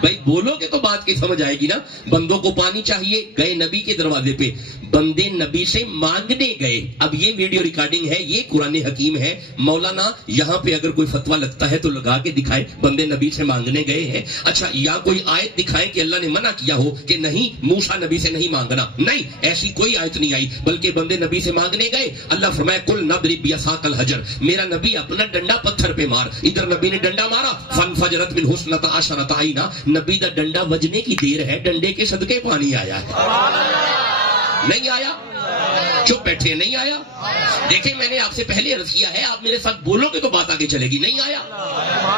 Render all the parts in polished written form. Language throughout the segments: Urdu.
بھائی بولو گے تو بات کی سمجھ آئے گی نا. بندوں کو پانی چاہیے, گئے نبی کے دروازے پہ, بندے نبی سے مانگنے گئے. اب یہ ویڈیو ریکارڈنگ ہے, یہ قرآن حکیم ہے. مولانا یہاں پہ اگر کوئی فتویٰ لگتا ہے تو لگا کے دکھائے, بندے نبی سے مانگنے گئے ہیں. اچھا یا کوئی آیت دکھائے کہ اللہ نے منع کیا ہو کہ نہیں موسیٰ نبی سے نہیں مانگنا. نہیں, ایسی کوئی آیت نہیں آئی, بلکہ بندے نبی سے مانگنے گئے. اللہ فرمایا کل نضرب بعصاک الحجر, میرا نبی اپنا ڈنڈا پتھر پہ مار. ادھر نبی نے ڈنڈا مارا, فانفجرت منہ اثنتا عشرۃ عینا, نبی دا ڈنڈا وجنے کی دیر ہے, ڈنڈے کے صدقے پانی آیا ہے. نہیں آیا؟ چپ بیٹھے, نہیں آیا. دیکھیں میں نے آپ سے پہلے عرض کیا ہے, آپ میرے ساتھ بولو گے تو بات آگے چلے گی. نہیں آیا؟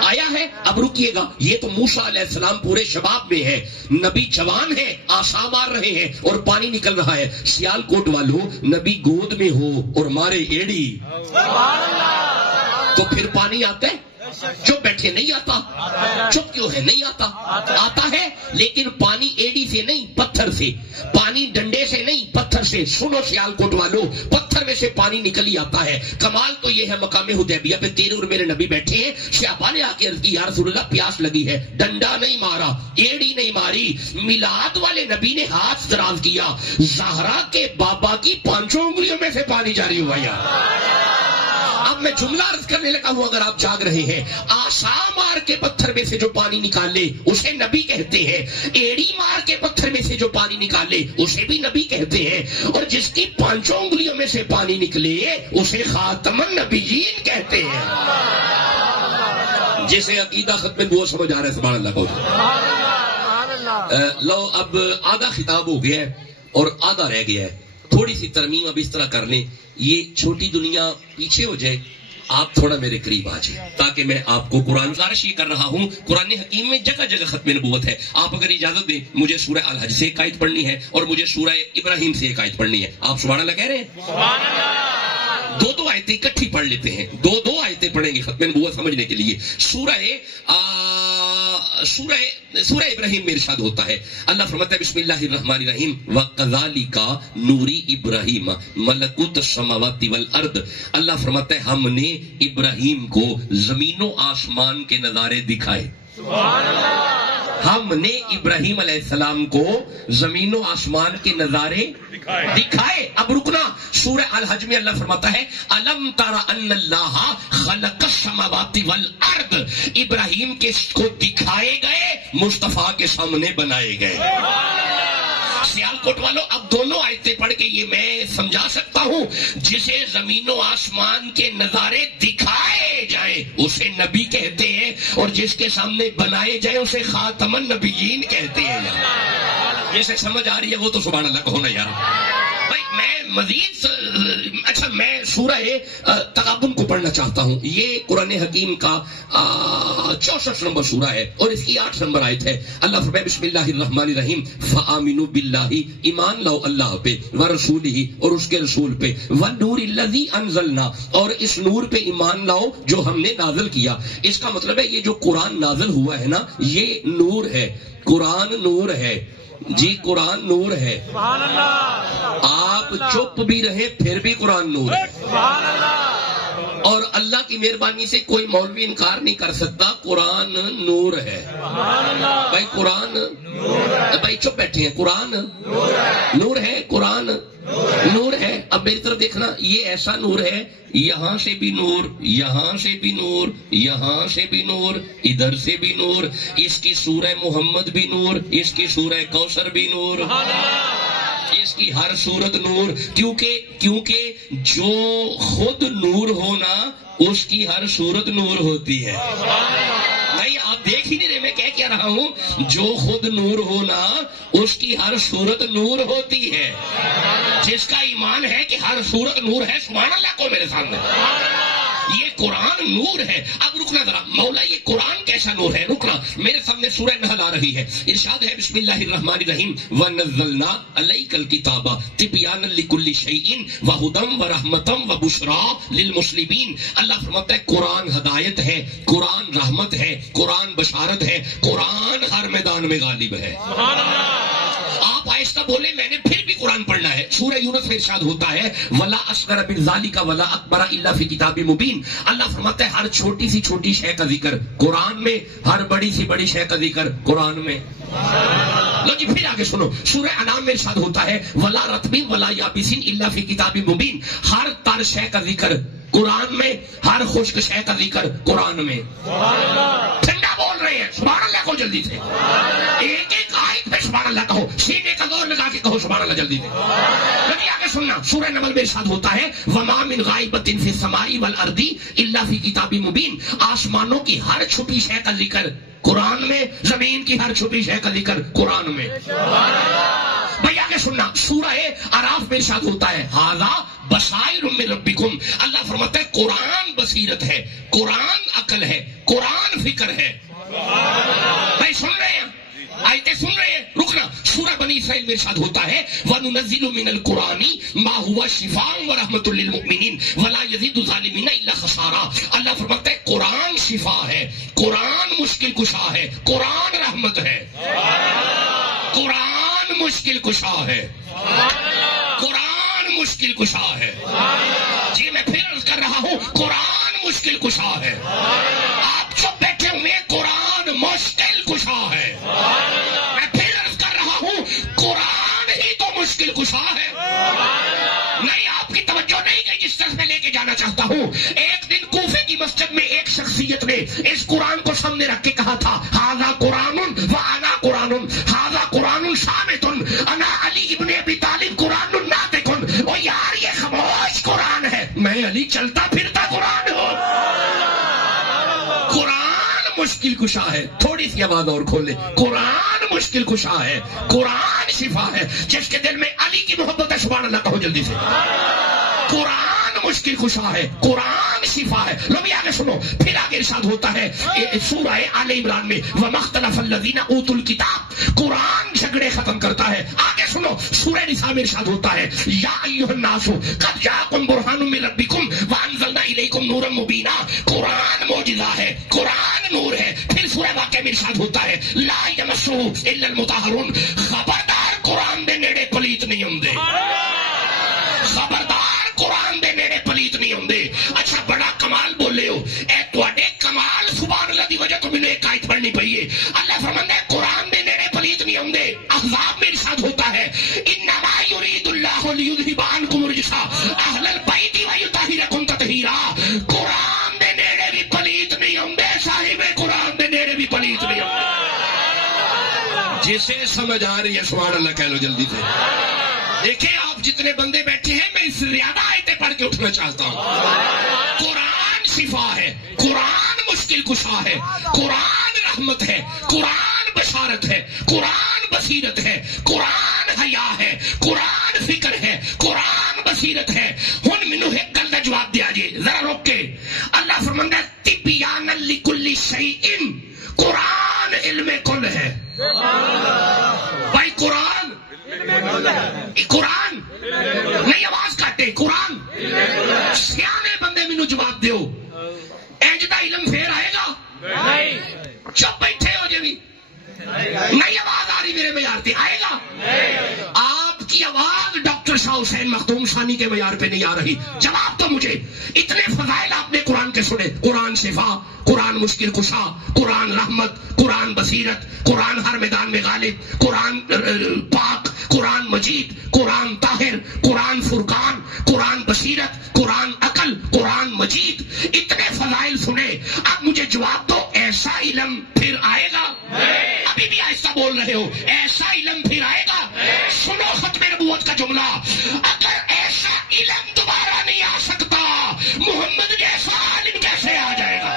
آیا ہے. اب رکیے گا, یہ تو موسیٰ علیہ السلام پورے شباب میں ہے, نبی جوان ہے, آسا مار رہے ہیں اور پانی نکل رہا ہے. سیال کوٹ والوں, نبی گود میں ہو اور مارے ایڑی تو پھر پانی آتا ہے؟ چپ بیٹھے, نہیں آتا. چپ کیوں ہے؟ نہیں آتا. آتا ہے, لیکن پانی ایڑی سے نہیں پتھر سے, پانی ڈنڈے سے نہیں پتھر سے. سنو سیال کوٹ والوں, پتھر میں سے پانی نکل ہی آتا ہے. کمال تو یہ ہے مقام حدیبیہ پہ تیرے اور میرے نبی بیٹھے ہیں, صحابہ نے آ کے عرض کی یا رسول اللہ پیاس لگی ہے, ڈنڈا نہیں مارا, ایڑی نہیں ماری. میلاد والے نبی نے ہاتھ دراز کیا, زہرا کے بابا کی 5 انگلیوں میں سے پانی جاری ہوا. یار اب میں جملہ عرض کرنے لگا ہوں, اگر آپ جاگ رہے ہیں. آسا مار کے پتھر میں سے جو پانی نکال لے اسے نبی کہتے ہیں, ایڑی مار کے پتھر میں سے جو پانی نکال لے اسے بھی نبی کہتے ہیں, اور جس کی 5 انگلیوں میں سے پانی نکلے اسے خاتم النبیین کہتے ہیں. جسے عقیدہ ختم وہ سمجھ آ رہا ہے. سبحان اللہ کو لو. اب آدھا خطاب ہو گیا ہے اور آدھا رہ گیا ہے. تھوڑی سی ترمیم اب اس طرح کر لیں, یہ چھوٹی دنیا پیچھے ہو جائے, آپ تھوڑا میرے قریب آ جائیں, تاکہ میں آپ کو قرآن گزارش یہ کر رہا ہوں. قرآن حکیم میں جگہ جگہ ختم نبوت ہے. آپ اگر اجازت دیں, مجھے سورہ الحج سے ایک آیت پڑھنی ہے اور مجھے سورہ ابراہیم سے ایک آیت پڑھنی ہے. آپ سبحان اللہ کہہ رہے ہیں؟ سبحان اللہ. دو آیتیں اکٹھی پڑھ لیتے ہیں, دو آیتیں پڑھیں گے ختم نبوت سمجھنے کے لیے. سورہ ابراہیم میں ارشاد ہوتا ہے, اللہ فرماتا ہے بسم اللہ الرحمن الرحیم وَكَذَلِكَ نُورِ إِبْرَاهِيمَ مَلَكُوتَ السَّمَاوَاتِ وَالْأَرْضِ. اللہ فرماتا ہے ہم نے ابراہیم کو زمین و آسمان کے نظارے دکھائے. سبحان اللہ. ہم نے ابراہیم علیہ السلام کو زمین و آسمان کے نظارے دکھائے. اب رکنا, سورہ الحج میں اللہ فرماتا ہے الم تر ان اللہ خلق السماوات والارض. ابراہیم کو دکھائے گئے, مصطفیٰ کے سامنے بنائے گئے. سیال کوٹ والوں, اب دونوں آیتیں پڑھ کے یہ میں سمجھا سکتا ہوں, جسے زمین و آسمان کے نظارے دکھائے جائیں اسے نبی کہتے ہیں, اور جس کے سامنے بنائے جائیں اسے خاتم النبیین کہتے ہیں. جسے سمجھ آ رہی ہے وہ تو سبحان اللہ کہو نا یار. بھائی میں مزید اچھا میں سورہ تغابن کو پڑھنا چاہتا ہوں. یہ قرآن حکیم کا 64 نمبر سورہ ہے اور اس کی 8 نمبر آیت ہے. اللہ فرمائے بسم اللہ الرحمن الرحیم فآمنوا باللہ, ایمان لاؤ اللہ پہ, ورسولہ اور اس کے رسول پہ, والنور الذی انزلنا اور اس نور پہ ایمان لاؤ جو ہم نے نازل کیا. اس کا مطلب ہے یہ جو قرآن نازل ہوا ہے نا یہ نور ہے, قرآن نور ہے جی, قرآن نور ہے. سبحان اللہ. آپ چپ بھی رہے پھر بھی قرآن نور ہے. سبحان اللہ. اور اللہ کی مہربانی سے کوئی مولوی انکار نہیں کر سکتا, قرآن نور ہے. سبحان اللہ. بھائی قرآن بھائی چپ بیٹھے ہیں, قرآن نور ہے, قرآن نور ہے. اب میری طرف دیکھنا, یہ ایسا نور ہے, یہاں سے بھی نور, یہاں سے بھی نور, یہاں سے بھی نور, ادھر سے بھی نور. اس کی سورہ محمد بھی نور, اس کی سورہ کوثر بھی نور, اس کی ہر صورت نور. کیونکہ جو خود نور ہونا اس کی ہر صورت نور ہوتی ہے. نہیں آپ دیکھ ہی نہیں رہے میں کہہ رہا ہوں, جو خود نور ہونا اس کی ہر صورت نور ہوتی ہے. جس کا ایمان ہے کہ ہر صورت نور ہے, سبحان اللہ کو میرے سامنے. یہ قرآن نور ہے. اب رکنا ذرا, مولا یہ قرآن کیسا نور ہے؟ رکنا, میرے سامنے سورہ نحل آ رہی ہے, ارشاد ہے بسم اللہ الرحمن الرحیم وَنَزَّلْنَا عَلَيْكَ الْكِتَابَ تِبْيَانًا لِكُلِّ شَيْءٍ وَهُدًى وَرَحْمَةً وَبُشْرَىٰ لِلْمُسْلِمِينَ. اللہ فرماتا ہے قرآن ہدایت ہے, قرآن رحمت ہے, قرآن بشارت ہے, قرآن ہر میدان میں غالب ہے. سبحان اللہ. آپ آہستہ بولے, میں نے پھر بھی قرآن پڑھنا ہے. سورہ یونس میں ارشاد ہوتا ہے ولا اصغر من ذالک ولا اکبر الا فی کتاب مبین. اللہ فرماتا ہے ہر چھوٹی سی چھوٹی شے کا ذکر قرآن میں، ہر بڑی سی بڑی شے کا ذکر قرآن میں. لو جی پھر آگے سنو، سورہ انعام میں ارشاد ہوتا ہے ولا رطب ولا یابس الا فی کتاب مبین. ہر تر شے کا ذکر قرآن میں، ہر خشک شے کا ذکر قرآن میں. ٹھنڈا بول رہے ہیں سبحان اللہ کو جلدی سے. ایک ایک آیت میں سبحان اللہ کہو، سینے کا زور لگا کے کہو سبحان اللہ جلدی سے. لیکن آگے سننا، سورہ نمل میں ارشاد ہوتا ہے وما من غائبۃ فی السماء والارض الا فی کتاب مبین. آسمانوں کی ہر چھپی شے کا ذکر قرآن میں، زمین کی ہر چھپی شے کا ذکر قرآن میں. بھائی آگے سننا، سورہ اعراف میں ارشاد ہوتا ہے ھذا بصائر من ربکم. اللہ فرماتا ہے قرآن بصیرت ہے، قرآن عقل ہے، قرآن فکر ہے. بھائی سن رہے ہیں، آیتیں سن رہے ہیں؟ رکنا. سورہ بنی اسرائیل میں ارشاد ہوتا ہے وَنُنَزِّلُ مِنَ الْقُرْآنِ مَا هُوَ شِفَاءٌ وَرَحْمَةٌ لِّلْمُؤْمِنِينَ وَلَا يَزِيدُ الظَّالِمِينَ إِلَّا خَسَارًا. اللہ فرماتا ہے قرآن شفا ہے، قرآن مشکل کشا ہے، قرآن رحمت ہے، قرآن مشکل کشا ہے، قرآن مشکل کشا ہے. جی میں پھر عرض کر رہا ہوں قرآن مشکل کشا ہے. آپ چپ بیٹھے ہوئے، قرآن مشکل کشا ہے. میں پھر عرض کر رہا ہوں قرآن ہی تو مشکل کشا ہے. نہیں آپ کی توجہ نہیں گئی جس طرح میں لے کے جانا چاہتا ہوں. ایک دن کوفے کی مسجد میں ایک شخصیت نے اس قرآن کو سامنے رکھ کے کہا تھا ھذا قرآن وانا قرآن، ھذا قرآن صامت انا علی ابن ابی طالب قرآن ناطق. او یار یہ خاموش قرآن ہے، میں علی چلتا پھرتا قرآن ہوں. قرآن مشکل کشا ہے. تھوڑی سی آواز اور کھولے، قرآن مشکل کشا ہے، قرآن شفا ہے. جس کے دل میں علی کی محبت ہے سبحان اللہ کہو جلدی سے. قرآن مشکل کشا ہے، قرآن شفا ہے. لو بھی آگے سنو، پھر آگے ارشاد ہوتا ہے سورہ آل عمران میں وَمَا اخْتَلَفَ الَّذِينَ أُوتُوا الْكِتَابَ. قرآن جھگڑے ختم کرتا ہے. آگے سنو، سورہ نساء میں ارشاد ہوتا ہے یا ایھا الناس قد جاءکم برہان من ربکم وانزلنا الیکم نورا مبینا. قرآن معجزہ ہے، قرآن نور ہے. پھر سورہ واقعہ میں ارشاد ہوتا ہے لا یمسہ الا المطہرون. خبردار قرآن دے نیڑے پلیت نہیں ہوندے، خبردار قرآن دے نیڑے پلیت نہیں ہوندے. اچھا بڑا کمال بولے ہو، اے تواڈے کمال سبحان اللہ دی وجہ تو مینوں ایک آیت پڑھنی پئی ہے. اللہ فرماندا ہے قرآن دے نیڑے پلیت نہیں ہوندے. احزاب میں ارشاد ہوتا ہے انما یرید اللہ لیذھب عنکم الرجس اہل البیت ویطہرکم تطہیرا. قرآن دے نیڑے بھی پلیت نہیں ہوندے، صاحب قرآن دے نیڑے بھی پلیت نہیں ہوندے. جسے سمجھ آ رہی ہے سبحان اللہ کہہ لو جلدی سے. دیکھیں آپ جتنے بندے بیٹھے ہیں میں اس سے زیادہ آیتیں پڑھ کے اٹھنا چاہتا ہوں. قرآن شفا ہے، قرآن مشکل کشا ہے، قرآن رحمت ہے، قرآن بشارت ہے، قرآن بصیرت ہے، قرآن حیا ہے، قرآن فکر ہے، قرآن بصیرت ہے. ہن مینوں ایک گل دا جواب دیا جی ذرا روک کے. اللہ فرماندا ہے تبیانا لکل شیء. قرآن علم کل ہے. بھائی قرآن نہیں آواز کاٹے، قرآن. سیانے بندے مینوں جواب دیو انج دا علم پھر آئے گا؟ چپ بیٹھے ہو جی بھی نہیں آواز آ رہی میرے معیار پہ آئے گا؟ آپ کی آواز ڈاکٹر شاہ حسین مختوم ثانی کے معیار پہ نہیں آ رہی. جواب تو مجھے اتنے فضائل آپ نے قرآن کے سنے، قرآن شفا، قرآن مشکل کشا، قرآن رحمت، قرآن بصیرت، قرآن ہر میدان میں غالب، قرآن پاک، قرآن مجید، قرآن طاہر، قرآن فرقان، قرآن بصیرت، قرآن عقل، قرآن مجید. اتنے فضائل سنے. اب مجھے جواب دو ایسا علم پھر آئے گا؟ ابھی بھی آہستہ بول رہے ہو، ایسا علم پھر آئے گا؟ سنو ختم نبوت کا جملہ، اگر ایسا علم دوبارہ نہیں آ سکتا محمد جیسا عالم کیسے آ جائے گا؟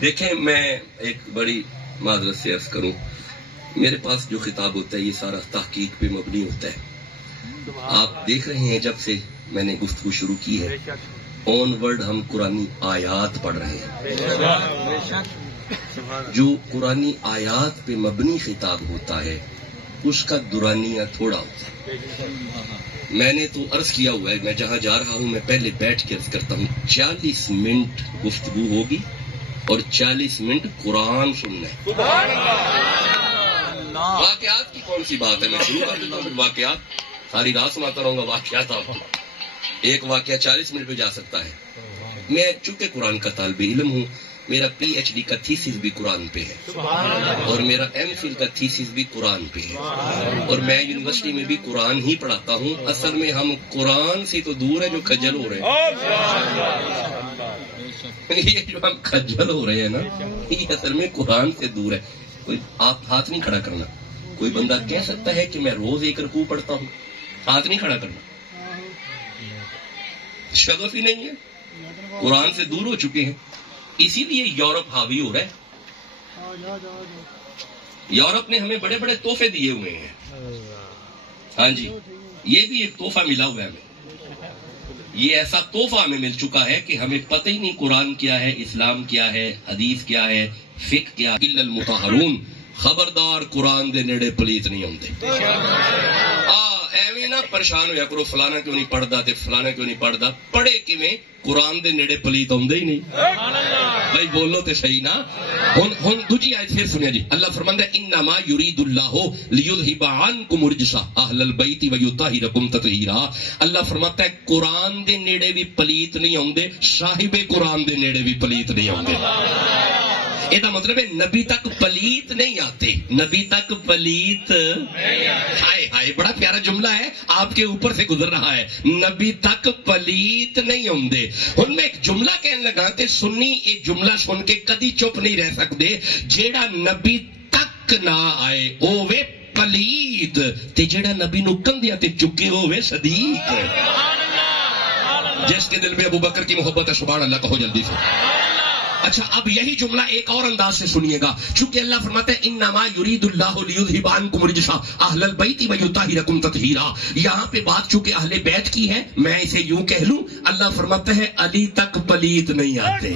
دیکھیں میں ایک بڑی معذرت سے عرض کروں، میرے پاس جو خطاب ہوتا ہے یہ سارا تحقیق پہ مبنی ہوتا ہے. آپ دیکھ رہے ہیں جب سے میں نے گفتگو شروع کی ہے آن ورڈ ہم قرآنی آیات پڑھ رہے ہیں. جو قرآنی آیات پہ مبنی خطاب ہوتا ہے اس کا دورانیہ تھوڑا ہوتا ہے. میں نے تو عرض کیا ہوا ہے، میں جہاں جا رہا ہوں میں پہلے بیٹھ کے عرض کرتا ہوں 40 منٹ گفتگو ہوگی اور 40 منٹ قرآن سننا ہے۔ واقعات کی کون سی بات ہے، میں شروع کر دیتا ہوں واقعات، ساری رات سناتا رہوں گا واقعات آپ کو۔ ایک واقعہ 40 منٹ پہ جا سکتا ہے۔ میں چونکہ قرآن کا طالب علم ہوں، میرا پی ایچ ڈی کا تھیسس بھی قرآن پہ ہے اور میرا ایم فل کا تھیسس بھی قرآن پہ ہے، اور میں یونیورسٹی میں بھی قرآن ہی پڑھاتا ہوں۔ اصل میں ہم قرآن سے تو دور ہے جو کھجل ہو رہے ہیں، یہ جو ہم کھجل ہو رہے ہیں نا، یہ اصل میں قرآن سے دور ہے۔ کوئی آپ ہاتھ نہیں کھڑا کرنا۔ کوئی بندہ کہہ سکتا ہے کہ میں روز ایک رکوع پڑھتا ہوں، ہاتھ نہیں کھڑا کرنا، شغف ہی نہیں ہے، قرآن سے دور ہو چکے ہیں۔ اسی لیے یورپ حاوی ہو رہا ہے۔ یورپ نے ہمیں بڑے بڑے تحفے دیے ہوئے ہیں، ہاں جی، یہ بھی ایک تحفہ ملا ہوا ہے ہمیں۔ یہ ایسا تحفہ ہمیں مل چکا ہے کہ ہمیں پتہ ہی نہیں قرآن کیا ہے، اسلام کیا ہے، حدیث کیا ہے، فقہ کیا ہے۔ الا المطہرون، خبردار قرآن دے نیڑے پلیت نہیں ہوندے۔ ایویں نہ پریشان ہویا کرو فلانا کیوں نہیں پڑھدا تے فلانا کیوں نہیں پڑھدا، پڑھے کیویں قرآن دے نیڑے پلیت ہوندے ہی نہیں۔ بھائی بولو تے صحیح نا۔ ہن دوجی آیت پھر سنیا جی، اللہ فرماندا ہے انما یرید اللہ لیذھب عنکم الرجس اہل البیت ویطہرکم تطہیرا۔ اللہ فرماتا ہے قرآن دے نیڑے بھی پلیت نہیں ہوندے، صاحب قرآن دے نیڑے بھی پلیت نہیں ہوندے۔ یہ مطلب ہے نبی تک پلیت نہیں آتے، نبی تک پلیت، ہائے ہائے بڑا پیارا جملہ ہے، آپ کے اوپر سے گزر رہا ہے، نبی تک پلیت نہیں ہوندے۔ ہن میں ایک جملہ کہنے لگا تے سنی یہ جملہ سن کے کدی چپ نہیں رہ سکتے، جیڑا نبی تک نہ آئے اوے پلیت تے جیڑا نبی نو کندھیاں تے چکے ہوئے صدیق۔ جس کے دل میں ابو بکر کی محبت ہے سبحان اللہ کہو جلدی سے۔ اچھا اب یہی جملہ ایک اور انداز سے سنیے گا، چونکہ اللہ فرماتا ہے انما یرید اللہ لیذھب عنکم الرجس اہل البیت ویطہرکم تطہیرا۔ یہاں پہ بات چونکہ اہل بیت کی ہے، میں اسے یوں کہہ لوں، اللہ فرماتا ہے علی تک پلیت نہیں آتے،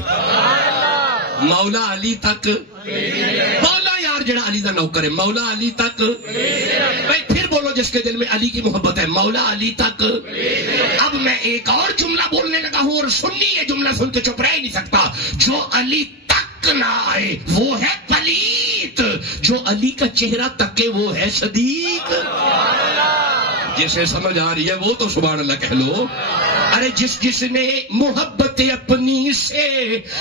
مولا علی تک، مولا یار جڑا علی دا نوکر ہے، مولا علی تک، بھائی پھر بولو جس کے دل میں علی کی محبت ہے، مولا علی تک۔ اب میں ایک اور جملہ بولنے لگا ہوں اور سنی یہ جملہ سن کے چپ رہ ہی نہیں سکتا، جو علی تک نہ آئے وہ ہے پلیت، جو علی کا چہرہ تکے وہ ہے صدیق۔ جسے سمجھ آ رہی ہے وہ تو سبحان اللہ کہہ لو۔ ارے جس نے محبت اپنی سے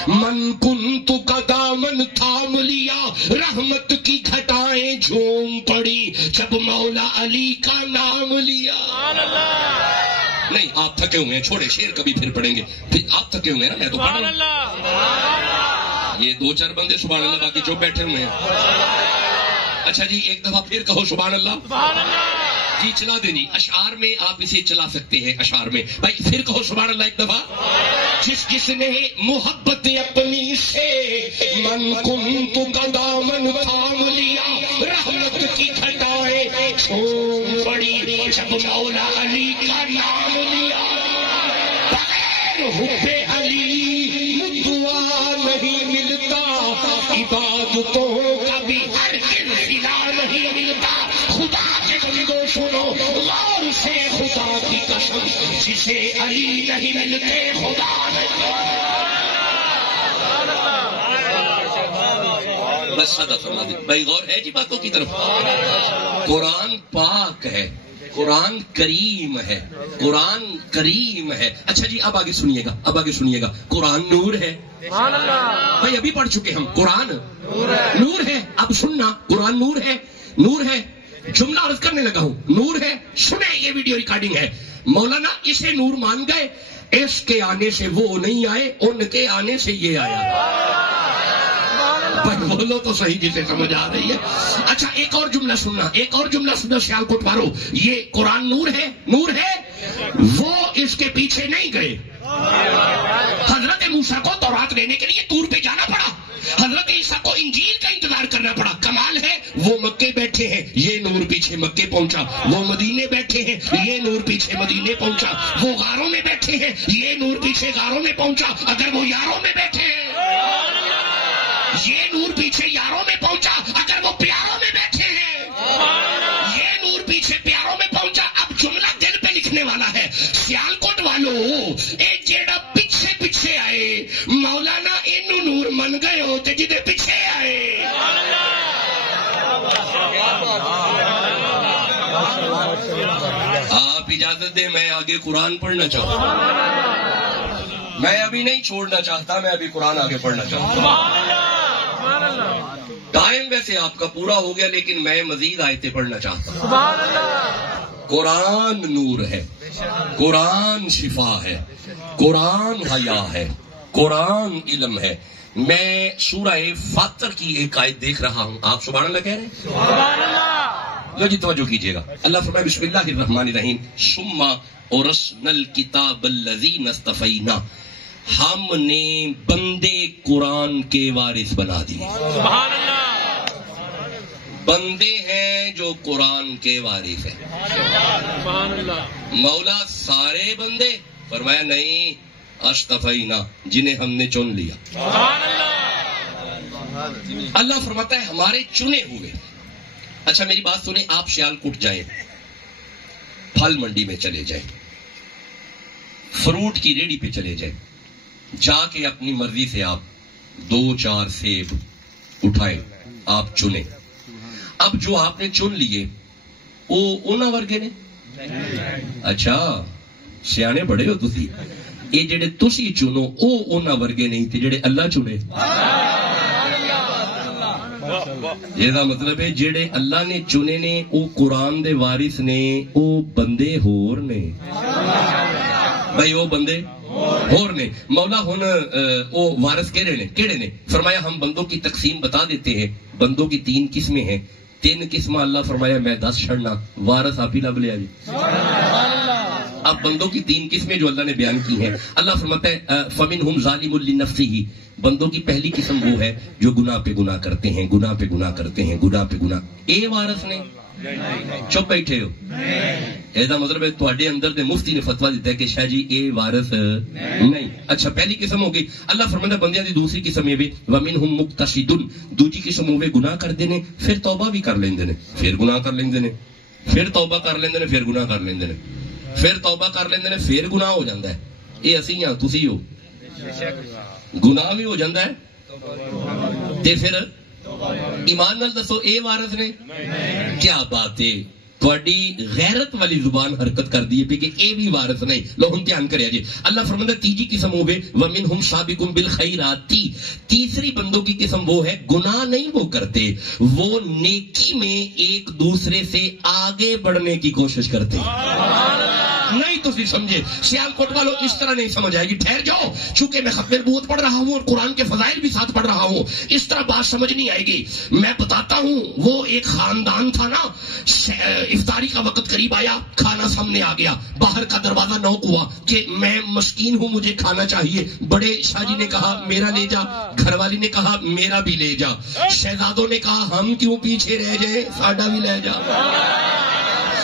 من کنت کا دامن تھام لیا، رحمت کی گھٹائیں جھوم پڑی جب مولا علی کا نام لیا۔ نہیں آپ تھکے ہوئے ہیں، چھوڑے شعر کبھی پھر پڑھیں گے، پھر آپ تھکے ہوئے ہیں نا، میں تو پڑھوں۔ یہ دو چار بندے سبحان اللہ باقی جو بیٹھے ہوئے ہیں۔ اچھا جی ایک دفعہ پھر کہو سبحان اللہ۔ جی چلا دیں جی، اشعار میں آپ اسے چلا سکتے ہیں، اشعار میں بھائی پھر کہو سبحان اللہ ایک دفعہ۔ جس نے محبت اپنی سے من کنت کا دامن تھام لیا، رحمت کی گھٹائیں چھوم پڑی جب مولا علی کا نام لیا۔ بغیر حب علی دعا نہیں ملتا، عبادتوں کا بھی ہر دن فدا نہیں ملتا۔ خدا کے بندو سنو غور سے خدا کی قسم، جسے علی نہیں ملتے خدا نہیں۔ بس سادہ فرما دیں بھائی، غور ہے جی باتوں کی طرف۔ قرآن پاک ہے، قرآن کریم ہے، قرآن کریم ہے۔ اچھا جی اب آگے سنیے گا، اب آگے سنیے گا، قرآن نور ہے بھائی، ابھی پڑھ چکے ہم، قرآن نور ہے۔ اب سننا، قرآن نور ہے، نور ہے، جملہ عرض کرنے لگا ہوں، نور ہے، سنیں یہ ویڈیو ریکارڈنگ ہے۔ مولانا اسے نور مان گئے، اس کے آنے سے وہ نہیں آئے، ان کے آنے سے یہ آیا۔ بولو تو صحیح جسے سمجھ آ رہی ہے۔ اچھا ایک اور جملہ سننا، ایک اور جملہ سننا سیالکوٹ والو، یہ قرآن نور ہے، نور ہے، وہ اس کے پیچھے نہیں گئے۔ حضرت موسیٰ کو تورات لینے کے لیے طور پہ جانا پڑا، حضرت عیسیٰ کو انجیل کا انتظار کرنا پڑا۔ کمال ہے وہ مکے بیٹھے ہیں، یہ نور پیچھے مکے پہنچا، وہ مدینے بیٹھے ہیں، یہ نور پیچھے مدینے پہنچا، وہ غاروں میں بیٹھے ہیں، یہ نور پیچھے غاروں میں پہنچا۔ اگر وہ یاروں میں بیٹھے ہیں، یہ نور پیچھے یاروں میں پہنچا۔ اگر وہ پیاروں میں بیٹھے ہیں، یہ نور پیچھے پیاروں میں پہنچا۔ اب جملہ دل پہ لکھنے ہے سیالکوٹ والو اے جیڑا پیچھے پیچھے آئے مولانا اینو نور من گئے ہو تے جدے پیچھے آئے آپ اجازت دیں میں آگے قرآن پڑھنا چاہوں. میں ابھی نہیں چھوڑنا چاہتا, میں ابھی قرآن آگے پڑھنا چاہتا ہوں. ٹائم ویسے آپ کا پورا ہو گیا لیکن میں مزید آیتیں پڑھنا چاہتا ہوں. قرآن نور ہے, قرآن شفا ہے, قرآن حیا ہے, قرآن علم ہے. میں سورہ فاطر کی ایک آیت دیکھ رہا ہوں. آپ سبحان اللہ کہہ رہے ہیں؟ سبحان اللہ. لو جی توجہ کیجئے گا. اللہ فرمائے بسم اللہ الرحمن الرحیم ثم اورثنا الکتاب الذین اصطفینا, ہم نے بندے قرآن کے وارث بنا دیے. سبحان اللہ. بندے ہیں جو قرآن کے وارث ہیں. سبحان اللہ. مولا سارے بندے؟ فرمایا نہیں, اصطفینا جنہیں ہم نے چن لیا. سبحان اللہ. اللہ فرماتا ہے ہمارے چنے ہوئے. اچھا میری بات سنیں, آپ سیالکوٹ جائیں, پھل منڈی میں چلے جائیں, فروٹ کی ریڑھی پہ چلے جائیں, جا کے اپنی مرضی سے آپ 2-4 سیب اٹھائیں, آپ چنیں. اب جو آپ نے چن لیے وہ انہاں ورگے نے. اچھا سیانے بڑے ہو تسی, یہ جڑے تسی چنو او انہاں ورگے نہیں تھے جڑے اللہ چنے. یہ مطلب ہے جڑے اللہ نے چنے نے او قرآن دے وارث نے, او بندے ہور نے بھائی, وہ بندے ہور نے. مولا ہن او وارث کیڑے نے؟ فرمایا ہم بندوں کی تقسیم بتا دیتے ہیں. بندوں کی 3 قسمیں ہیں. 3 قسمیں اللہ فرمایا میں 10 چھڑنا, وارث آپ ہی لب لیا جی. اب بندوں کی 3 قسمیں جو اللہ نے بیان کی ہیں, اللہ فرماتا ہے فَمِنْهُمْ ظَالِمٌ لِنَفْسِهِ. بندوں کی پہلی قسم وہ ہے جو گناہ پہ گناہ کرتے ہیں, گناہ پہ گناہ کرتے ہیں, گناہ پہ گناہ. اے وارث نے چپ بیٹھے ہو. ایسا مطلب ہے تھوڑے اندر دے مفتی نے فتویٰ دیتا ہے کہ شاہ جی اے وارث نہیں. اچھا پہلی قسم ہوگی. اللہ فرماتا ہے بندیاں دی دوسری قسم یہ بھی وَمِنْهُمْ مُقْتَصِدٌ. دوسری قسم ہوئے گناہ کر دینے پھر توبہ بھی کر لیندے نے, پھر گناہ کر لیندے نے, پھر توبہ کر لیندے نے, پھر گناہ کر لیندے نے, پھر توبہ کر لیندے نے, پھر گناہ ہو جاندہ ہے. اے اسی ہاں تسی ہو, گناہ بھی ہو جاندہ ہے تے پھر ایمان نال دسو اے وارث نے. کیا بات ہے, تھوڑی غیرت والی زبان حرکت کر دی پہ کہ اے بھی وارث نہیں. لو ہم دھیان کرے جی. اللہ فرماتا ہے تیجی قسم ہوگے وَمِنْهُمْ سَابِقٌ بِالْخَيْرَاتِ. تیسری بندوں کی قسم وہ ہے گناہ نہیں وہ کرتے, وہ نیکی میں ایک دوسرے سے آگے بڑھنے کی کوشش کرتے. نہیں تو سمجھے سیالکوٹ والوں اس طرح نہیں سمجھ آئے گی. ٹھہر جاؤ, چونکہ میں ختم نبوت پڑھ رہا ہوں اور قرآن کے فضائل بھی ساتھ پڑھ رہا ہوں, اس طرح بات سمجھ نہیں آئے گی. میں بتاتا ہوں, وہ ایک خاندان تھا نا, افطاری کا وقت قریب آیا, کھانا سامنے آ گیا, باہر کا دروازہ نوک ہوا کہ میں مسکین ہوں مجھے کھانا چاہیے. بڑے شاہ جی نے کہا میرا لے جا, گھر والی نے کہا میرا بھی لے جا, شہزادوں نے کہا ہم کیوں پیچھے رہ جائیں, ساڈا بھی لے جا.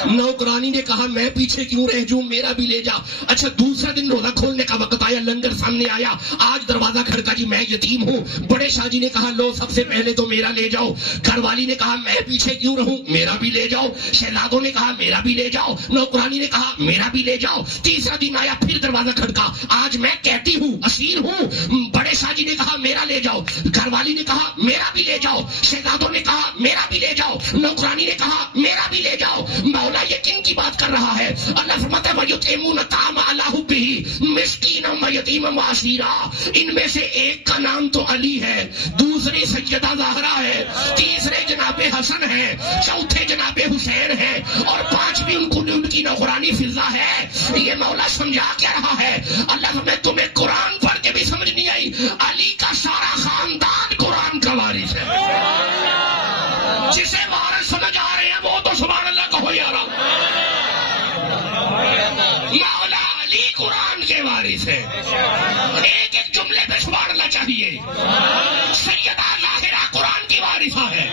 نوکرانی نے کہا میں پیچھے کیوں رہ جاؤں, میرا بھی لے جا. اچھا دوسرا دن روزہ کھولنے کا وقت آیا, لنگر سامنے آیا, آج دروازہ کھڑکا جی میں یتیم ہوں. بڑے شاہ جی نے کہا لو سب سے پہلے تو میرا لے جاؤ. گھر والی نے کہا میں پیچھے کیوں رہوں, میرا بھی لے جاؤ. شہزادوں نے کہا میرا بھی لے جاؤ. نوکرانی نے کہا میرا بھی لے جاؤ. تیسرا دن آیا, پھر دروازہ کھڑکا, آج میں کہتی ہوں اسیر ہوں. بڑے شاہ جی نے کہا میرا لے جاؤ. گھر والی نے کہا میرا بھی لے جاؤ. شہزادوں نے کہا میرا بھی لے جاؤ. نوکرانی نے کہا میرا بھی لے جاؤ. مولا یہ کن کی بات کر رہا ہے؟ اللہ فرماتا ہے وَيُطْعِمُونَ الطَّعَامَ عَلَىٰ حُبِّهِ مِسْكِينًا وَيَتِيمًا وَأَسِيرًا. ان میں سے ایک کا نام تو علی ہے, دوسری سیدہ زہرا ہے, تیسرے جناب حسن ہے, چوتھے جناب حسین ہے, اور 5ویں ان کی نوکرانی فضا ہے. یہ مولا سمجھا کیا رہا ہے؟ اللہ فرماتا ہے تمہیں قرآن پڑھ کے بھی سمجھ نہیں آئی, علی کا سارا خاندان قرآن کا وارث ہے. جسے وارث سمجھ آ رہے ہیں وہ تو سبحان اللہ کہو یار. مولا علی قرآن کے وارث ہے. ایک ایک جملے پہ سبحان اللہ چاہیے. سیدہ ظاہرہ قرآن کی وارثہ ہے,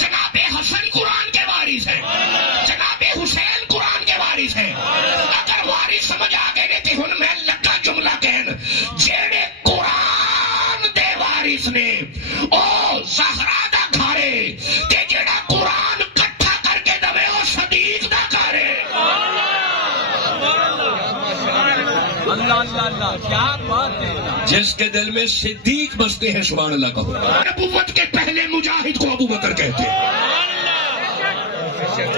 جناب حسن قرآن کے وارث ہے, جناب حسین قرآن کے وارث ہے. اگر وارث سمجھ آ گئے تے ہن میں لگا جملہ کہن, جیڑے قرآن دے وارث نے او زہرا دا گھارے تے جیڑا قرآن کٹھا کر کے دوے او صدیق دا گھارے. جس کے دل میں صدیق بستے ہیں سبحان اللہ کہو. نبوت کے پہلے مجاہد کو ابو بکر کہتے ہیں.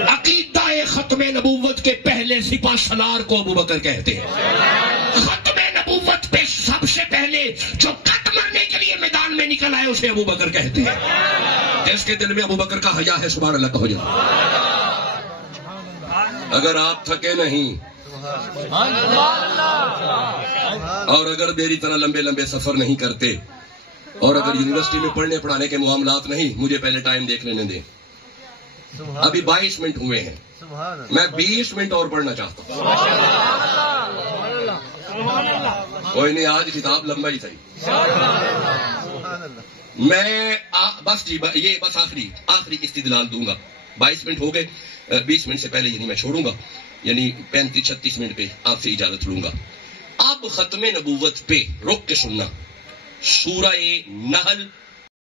عقیدہ ختم نبوت کے پہلے سپہ سالار کو ابو بکر کہتے ہیں. ختم نبوت پہ سب سے پہلے جو کٹ مرنے کے لیے میدان میں نکل آئے اسے ابو بکر کہتے ہیں. جس کے دل میں ابو بکر کا حیا ہے سبحان اللہ کہو جائے. اگر آپ تھکے نہیں اور اگر میری طرح لمبے لمبے سفر نہیں کرتے اور اگر یونیورسٹی میں پڑھنے پڑھانے کے معاملات نہیں, مجھے پہلے ٹائم دیکھ لینے دیں. ابھی 22 منٹ ہوئے ہیں, میں 20 منٹ اور پڑھنا چاہتا ہوں. کوئی نہیں, آج کتاب لمبا ہی تھی. میں بس جی یہ بس آخری استدلال دوں گا. 22 منٹ ہو گئے, 20 منٹ سے پہلے یعنی میں چھوڑوں گا, یعنی 35-36 منٹ پہ آپ سے اجازت لوں گا. اب ختم نبوت پہ رک کے سننا. سورہ نحل